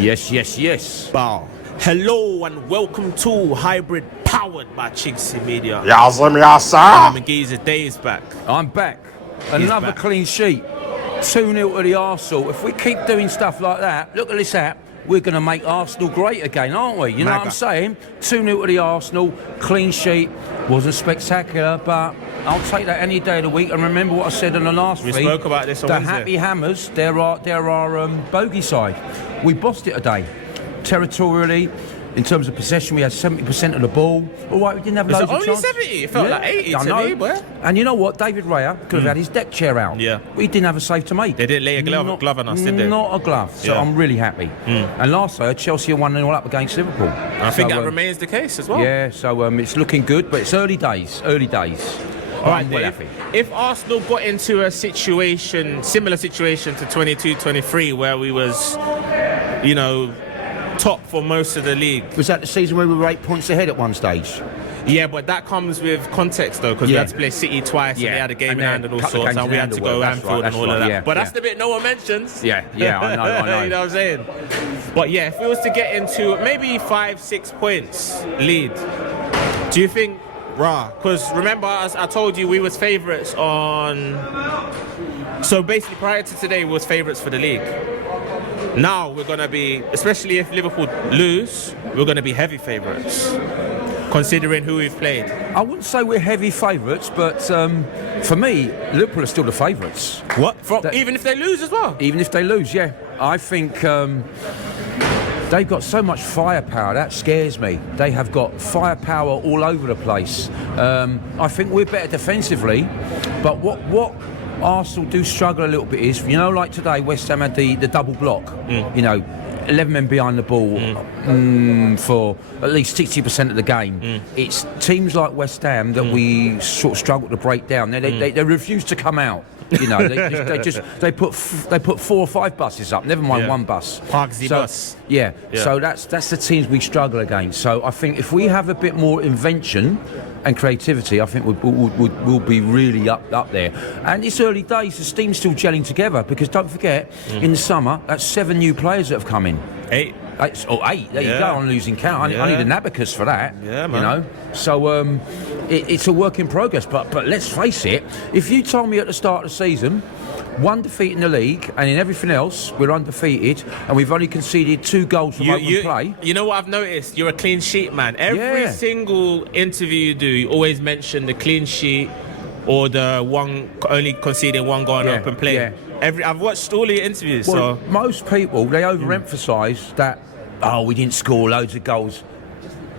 Yes, yes, yes. Bow. Hello and welcome to Hybrid powered by chinkseyMEDIA. Yasser. Dave's back. I'm back. Another back. clean sheet. 2-0 to the Arsenal. If we keep doing stuff like that, look at this app, we're going to make Arsenal great again, aren't we? You know what I'm saying? 2-0 to the Arsenal, clean sheet. Wasn't spectacular, but I'll take that any day of the week. And remember what I said on the last week. We spoke about this on the Wednesday. Happy Hammers, they're our bogey side. We bossed it today. Territorially, in terms of possession, we had 70% of the ball. All right, we didn't have loads of only chances. 70? It felt like 80 to me, boy. And you know what? David Raya could have had his deck chair out. Yeah. We didn't have a save to make. They didn't lay a glove on us, did they? Not a glove. So Yeah. I'm really happy. And last year, Chelsea are 1-0 up against Liverpool. I think that remains the case as well. Yeah, so it's looking good, but it's early days. Early days. All right, well Dave, happy. if Arsenal got into a situation, similar situation to 22-23, where we was, you know, top for most of the league. Was that the season where we were 8 points ahead at one stage? Yeah, but that comes with context though, because we had to play City twice and they had a game in hand and all sorts, and we had to go Anfield and all of that. Yeah, but that's the bit no one mentions. Yeah, I know. You know what I'm saying? But yeah, if we was to get into maybe 5-6 points lead, do you think, because remember, as I told you, we was favourites on. So basically, prior to today, we was favourites for the league. Now we're gonna be, especially if Liverpool lose, we're gonna be heavy favourites, considering who we've played. I wouldn't say we're heavy favourites, but for me, Liverpool are still the favourites. What? Even if they lose as well? Even if they lose, yeah. I think they've got so much firepower, that scares me. They have got firepower all over the place. I think we're better defensively, but what Arsenal do struggle a little bit is, you know, like today, West Ham had the double block, you know, 11 men behind the ball for at least 60% of the game. It's teams like West Ham that we sort of struggle to break down. They refuse to come out. You know, they put 4 or 5 buses up. Never mind one bus. Parksy bus. Yeah. So that's the teams we struggle against. So I think if we have a bit more invention and creativity, I think we'll be really up there. And it's early days. The team's still gelling together, because don't forget, in the summer, that's 7 new players that have come in. 8. 8. There you go. I'm losing count. I need an abacus for that. Yeah, man. You know. So it's a work in progress. But let's face it. If you told me at the start of the season, 1 defeat in the league, and in everything else we're undefeated, and we've only conceded 2 goals from open play. You know what I've noticed? You're a clean sheet man. Every single interview you do, you always mention the clean sheet or the one only conceding 1 goal in open play. Yeah. I've watched all your interviews. Well, so most people, they overemphasise that, we didn't score loads of goals.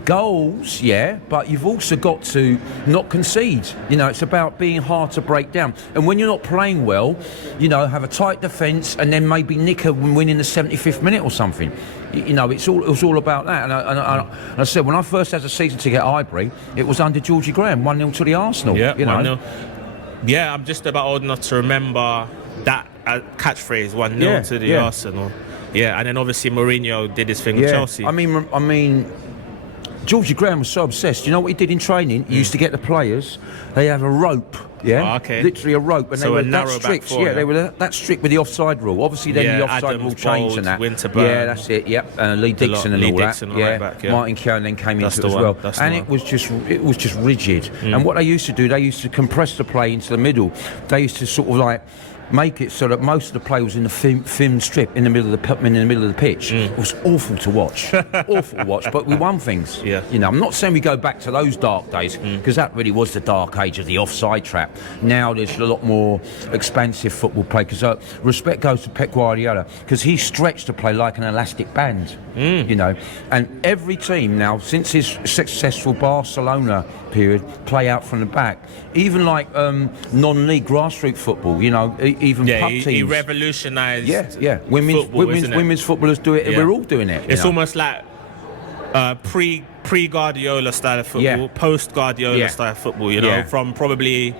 Goals, yeah, but you've also got to not concede. You know, it's about being hard to break down. And when you're not playing well, you know, have a tight defence and then maybe nick a win in the 75th minute or something. You know, it was all about that. And I said, when I first had a season ticket at Highbury, it was under Georgie Graham, 1-0 to the Arsenal. Yeah, you know. 1-0. Yeah, I'm just about old enough to remember that catchphrase, 1-0 to the Arsenal. Yeah, and then obviously Mourinho did his thing with Chelsea. I mean, Georgie Graham was so obsessed. You know what he did in training? He used to get the players. They have a rope. Yeah, literally a rope, and so they were that strict. Four, they were that strict with the offside rule. Obviously, then the offside rule changed and that. Winterburn, yeah, that's it. Yep, Lee Dixon and all that. Yeah, Martin Keown then came into it as well, and it was just rigid. And what they used to do, they used to compress the play into the middle. They used to sort of like make it so that most of the play was in the thin strip in the middle of the pitch. It was awful to watch, but we won things. Yeah. You know, I'm not saying we go back to those dark days, because that really was the dark age of the offside trap. Now there's a lot more expansive football play, because respect goes to Pep Guardiola, because he stretched the play like an elastic band. You know, and every team now, since his successful Barcelona period, play out from the back. Even like non-league grassroots football, you know, even pub teams. He revolutionised women's footballers do it, and we're all doing it. It's almost like pre-Guardiola style of football, post-Guardiola style of football, you know, from probably,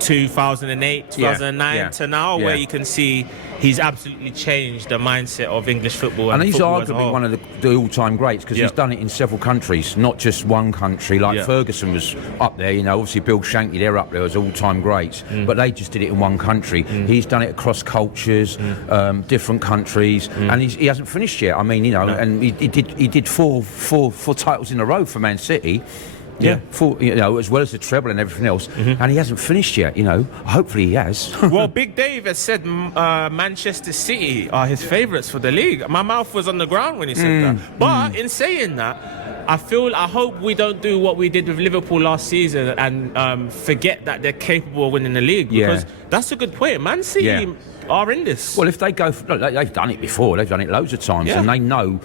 2008, 2009 to now, where Yeah. you can see he's absolutely changed the mindset of English football. And he's football as a arguably whole. one of the all-time greats because Yeah. he's done it in several countries, not just one country. Like Yeah. Ferguson was up there, you know, obviously Bill Shankly, they're up there as all-time greats, but they just did it in one country. He's done it across cultures, different countries, and he hasn't finished yet. I mean, you know, and he did four titles in a row for Man City. Yeah, you know, as well as the treble and everything else, and he hasn't finished yet. You know, hopefully he has. Well, Big Dave has said Manchester City are his favourites for the league. My mouth was on the ground when he said that. But in saying that, I hope we don't do what we did with Liverpool last season and forget that they're capable of winning the league. Because that's a good point. Man City are in this. Well, if they go, look, they've done it before. They've done it loads of times, and they know,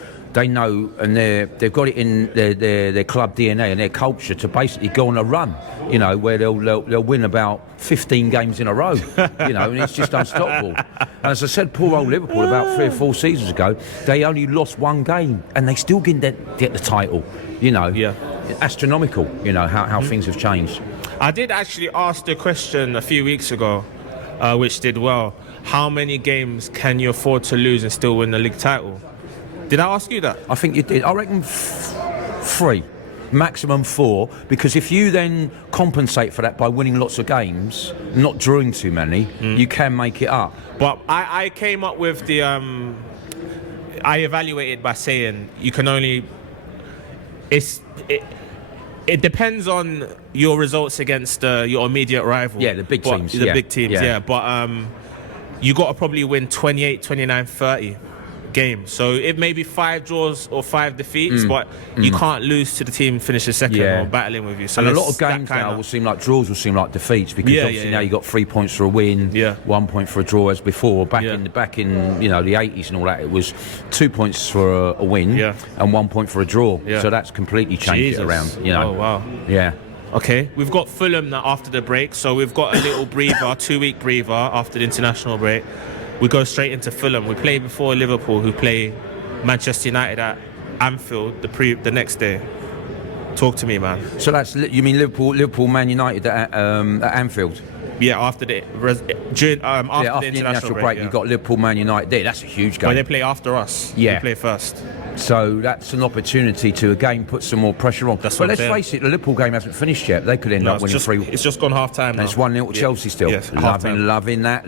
and they've got it in their club DNA and their culture to basically go on a run. You know, where they'll win about 15 games in a row. You know, and it's just unstoppable. And as I said, poor old Liverpool about 3 or 4 seasons ago, they only lost 1 game, and they still get the title. You know, astronomical. You know how things have changed. I did actually ask the question a few weeks ago, which did well. How many games can you afford to lose and still win the league title? Did I ask you that? I think you did. I reckon 3, maximum 4, because if you then compensate for that by winning lots of games, not drawing too many, you can make it up. But I came up with the I evaluated by saying you can only it depends on your results against your immediate rival. Yeah, the big teams. The big teams, but you got to probably win 28, 29, 30 games. So it may be 5 draws or 5 defeats, but you can't lose to the team finishes second or battling with you. So and a lot of games now will seem like draws, will seem like defeats, because obviously now you got 3 points for a win, 1 point for a draw, as before. Back in you know, the 80s and all that, it was 2 points for a win and 1 point for a draw. So that's completely changed it around. You know. Oh wow. Yeah. Okay, we've got Fulham now after the break, so we've got a little breather, 2-week breather after the international break. We go straight into Fulham. We play before Liverpool, who play Manchester United at Anfield the next day. Talk to me, man. So you mean Liverpool, Man United at Anfield? Yeah, after the international break, you've got Liverpool, Man United there. That's a huge game. But they play after us. Yeah. We play first. So that's an opportunity to again put some more pressure on. That's but let's face it, the Liverpool game hasn't finished yet. They could end up winning 3. It's just gone half time now. It's 1-0 to Chelsea still. Yes, loving that.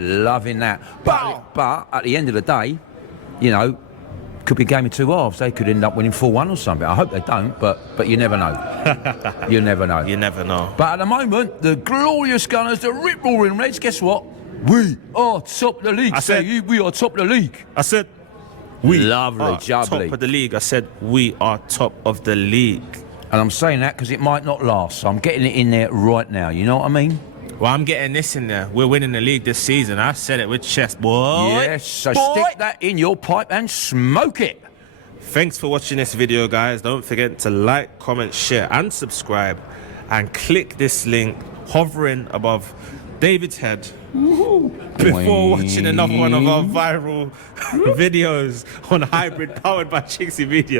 But at the end of the day, you know, could be a game of 2 halves. They could end up winning 4-1 or something. I hope they don't, but you never know. You never know. You never know. But at the moment, the glorious Gunners, the rip-roaring Reds, guess what? We are top of the league. We are top of the league. I said, we lovely, are jubbly. top of the league. I said, we are top of the league. And I'm saying that because it might not last. So I'm getting it in there right now. You know what I mean? Well, I'm getting this in there. We're winning the league this season. I said it with chest, boy. Yes, so stick that in your pipe and smoke it. Thanks for watching this video, guys. Don't forget to like, comment, share, and subscribe. And click this link hovering above David's head before watching another one of our viral videos on hybrid powered by chinkseyMEDIA.